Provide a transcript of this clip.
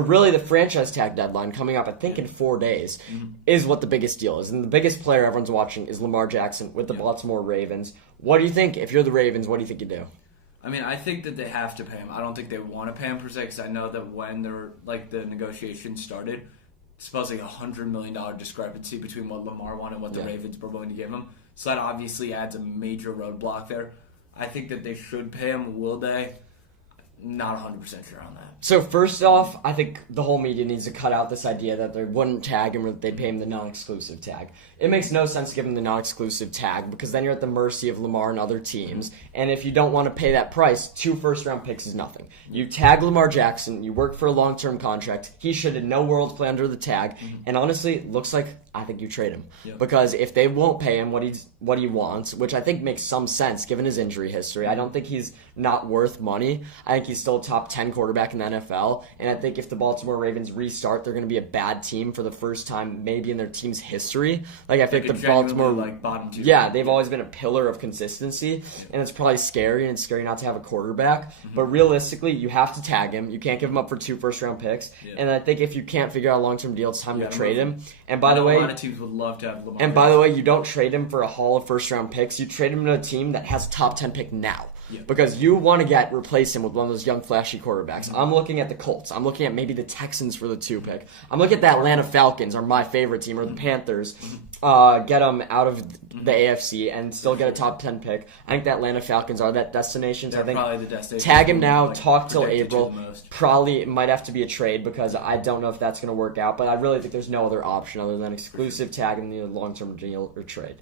But really, the franchise tag deadline coming up, I think, in 4 days, is what the biggest deal is. And the biggest player everyone's watching is Lamar Jackson with the Baltimore Ravens. What do you think? If you're the Ravens, what do you think you do? I mean, I think that they have to pay him. I don't think they want to pay him per se, because I know that when the negotiations started, supposedly $100 million discrepancy between what Lamar wanted and what the Ravens were willing to give him. So that obviously adds a major roadblock there. I think that they should pay him. Will they? Not 100% sure on that. So first off, I think the whole media needs to cut out this idea that they wouldn't tag him or that they pay him the non-exclusive tag. It makes no sense to give him the non-exclusive tag because then you're at the mercy of Lamar and other teams. And if you don't want to pay that price, 2 first-round picks is nothing. You tag Lamar Jackson, you work for a long-term contract. He should in no world play under the tag. And honestly, it looks like I think you trade him. Because if they won't pay him what he wants, which I think makes some sense given his injury history, I don't think he's not worth money. I think he's still a top 10 quarterback in the NFL. And I think if the Baltimore Ravens restart, they're going to be a bad team for the first time maybe in their team's history. Like I think the Baltimore, bottom 2. they've always been a pillar of consistency, and it's probably scary, and it's scary not to have a quarterback. But realistically, you have to tag him. You can't give him up for 2 first-round picks. And I think if you can't figure out a long-term deal, it's time to trade him. And by the way, a lot of teams would love to have Lamar. And by the way, you don't trade him for a haul of first-round picks. You trade him to a team that has a top 10 pick now. Because you want to replace him with one of those young, flashy quarterbacks. I'm looking at the Colts. I'm looking at maybe the Texans for the 2 pick. I'm looking at the Atlanta Falcons, are my favorite team, or the Panthers. Get them out of the AFC and still get a top 10 pick. I think the Atlanta Falcons are that destination. They're probably the destination. Tag him now, talk till April. Probably it might have to be a trade because I don't know if that's going to work out. But I really think there's no other option other than exclusive tag him in the long-term deal or trade.